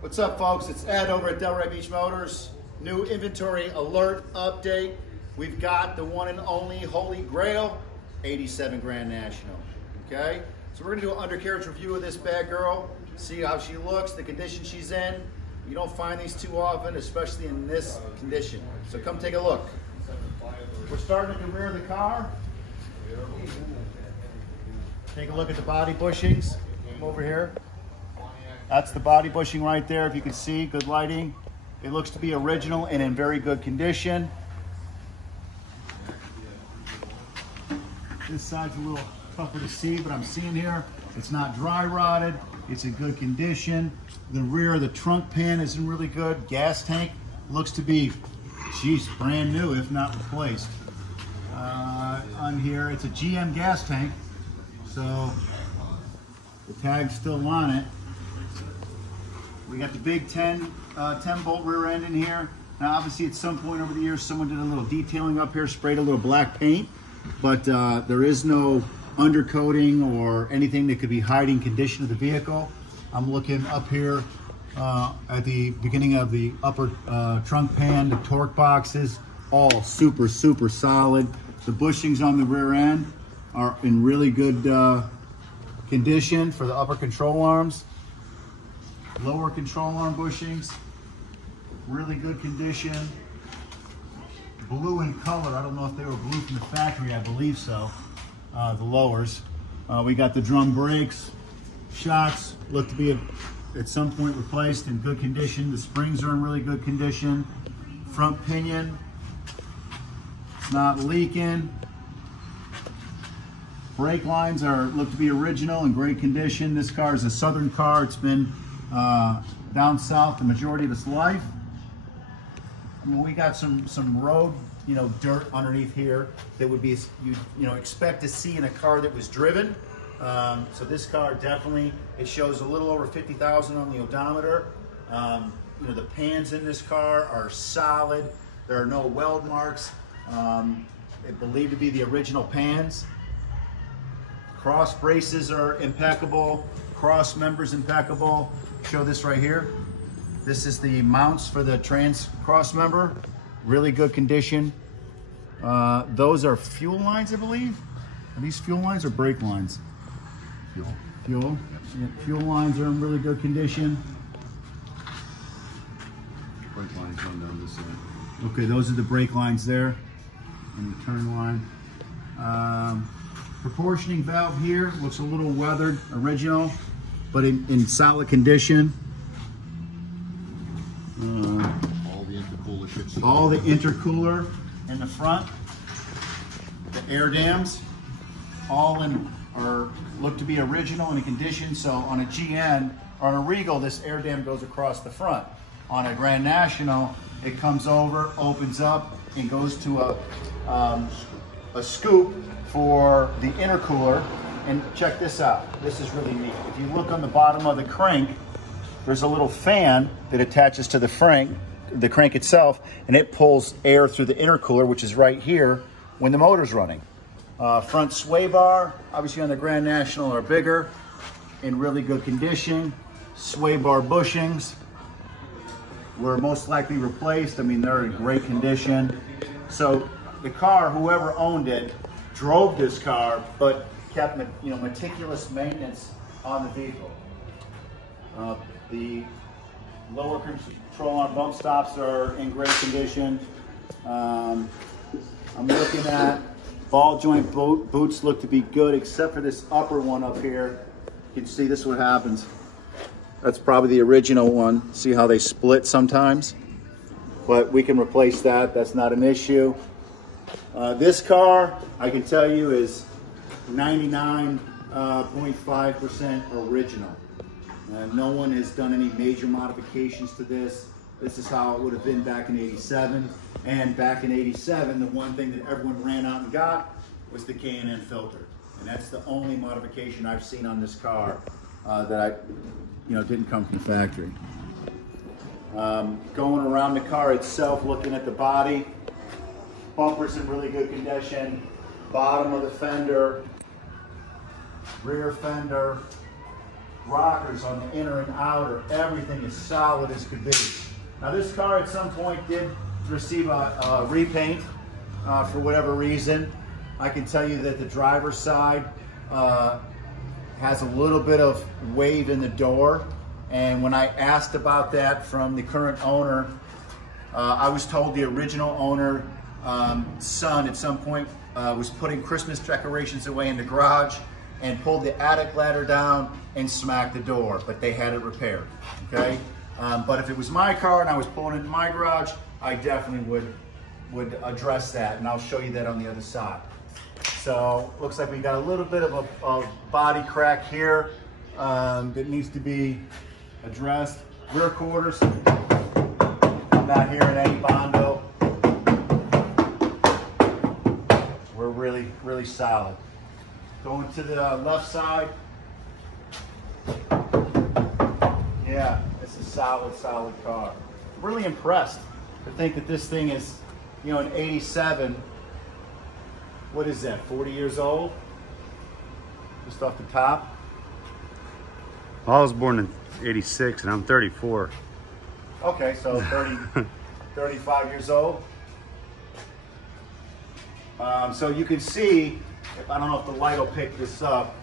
What's up, folks? It's Ed over at Delray Beach Motors. New inventory alert update. We've got the one and only Holy Grail 87 Grand National. Okay, so we're gonna do an undercarriage review of this bad girl, see how she looks, the condition she's in. You don't find these too often, especially in this condition. So come take a look. We're starting at the rear of the car. Take a look at the body bushings. Come over here. That's the body bushing right there, if you can see, good lighting. It looks to be original and in very good condition. This side's a little tougher to see, but I'm seeing here, it's not dry rotted, it's in good condition. The rear of the trunk pan is in really good. Gas tank looks to be, geez, brand new, if not replaced. On here, it's a GM gas tank, so the tag's still on it. We got the big 10 bolt rear end in here. Now obviously at some point over the years someone did a little detailing up here, sprayed a little black paint, but there is no undercoating or anything that could be hiding condition of the vehicle. I'm looking up here at the beginning of the upper trunk pan, the torque boxes, all super solid. The bushings on the rear end are in really good condition for the upper control arms. Lower control arm bushings, really good condition. Blue in color, I don't know if they were blue from the factory, I believe so. The lowers. We got the drum brakes. Shocks look to be at some point replaced, in good condition. The springs are in really good condition. Front pinion, it's not leaking. Brake lines look to be original in great condition. This car is a Southern car. It's been down south the majority of its life. I mean, we got some road, dirt underneath here that would be you expect to see in a car that was driven. So this car definitely, it shows a little over 50,000 on the odometer. The pans in this car are solid. There are no weld marks. It believed to be the original pans. Cross braces are impeccable. Cross members impeccable. Show this right here. This is the mounts for the trans cross member. Really good condition. Those are fuel lines, I believe. Are these fuel lines or brake lines? Fuel. Yeah, fuel lines are in really good condition. Brake lines run down this side. Okay, those are the brake lines there. And the turn line. Proportioning valve here looks a little weathered, original, but in solid condition. All the intercooler should All the intercooler in the front. The air dams, all look to be original and in condition. So on a GN or on a Regal, this air dam goes across the front. On a Grand National, it comes over, opens up, and goes to a scoop for the intercooler. And check this out. This is really neat. If you look on the bottom of the crank, there's a little fan that attaches to the crank itself, and it pulls air through the intercooler, which is right here when the motor's running. Front sway bar, obviously on the Grand National, are bigger, in really good condition. Sway bar bushings were most likely replaced. I mean, they're in great condition. So the car, whoever owned it, drove this car, but kept meticulous maintenance on the vehicle. The lower control arm bump stops are in great condition. I'm looking at ball joint boots look to be good, except for this upper one up here. You can see this is what happens. That's probably the original one. See how they split sometimes? But we can replace that. That's not an issue. This car, I can tell you, is 99.5% original. No one has done any major modifications to this. This is how it would have been back in '87. And back in '87, the one thing that everyone ran out and got was the K&N filter. And that's the only modification I've seen on this car that didn't come from the factory. Going around the car itself, looking at the body, bumpers in really good condition, bottom of the fender, rear fender, rockers on the inner and outer, everything is solid as could be. Now this car at some point did receive a repaint for whatever reason. I can tell you that the driver's side has a little bit of wave in the door, and when I asked about that from the current owner, I was told the original owner son at some point was putting Christmas decorations away in the garage and pulled the attic ladder down and smacked the door, but they had it repaired, okay? But if it was my car and I was pulling it in my garage, I definitely would address that, and I'll show you that on the other side. So looks like we got a little bit of a body crack here that needs to be addressed. Rear quarters, I'm not hearing any Bondo. We're really solid. Going to the left side. Yeah, it's a solid car. I'm really impressed to think that this thing is, you know, an 87. What is that, 40 years old? Just off the top. I was born in 86 and I'm 34. Okay, so 35 years old. So you can see, I don't know if the light will pick this up.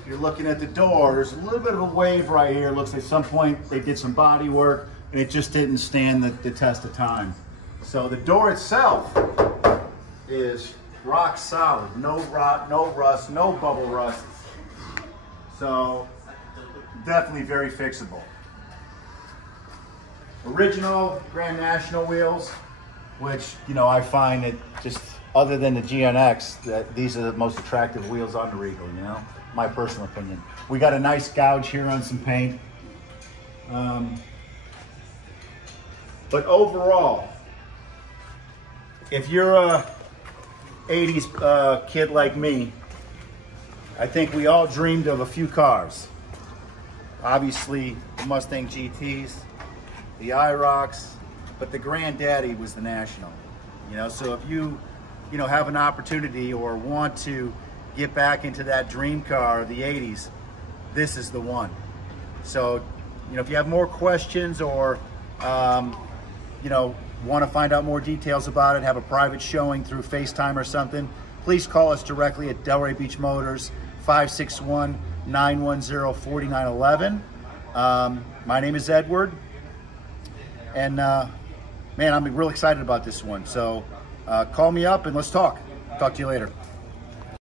If you're looking at the door, there's a little bit of a wave right here. It looks like at some point they did some body work and it just didn't stand the test of time. So the door itself is rock solid. No rot, no rust, no bubble rust. So definitely very fixable. Original Grand National wheels, which, you know, I find it just, other than the GNX, that these are the most attractive wheels on the Regal, you know, my personal opinion. We got a nice gouge here on some paint. But overall, if you're a 80s kid like me, I think we all dreamed of a few cars. Obviously, the Mustang GTs, the IROCs, but the granddaddy was the National. You know, so if you have an opportunity or want to get back into that dream car of the 80s, this is the one. So, you know, if you have more questions or, you know, want to find out more details about it, have a private showing through FaceTime or something, please call us directly at Delray Beach Motors, 561-910-4911. My name is Edward, and man, I'm real excited about this one. So call me up and let's talk. Talk to you later.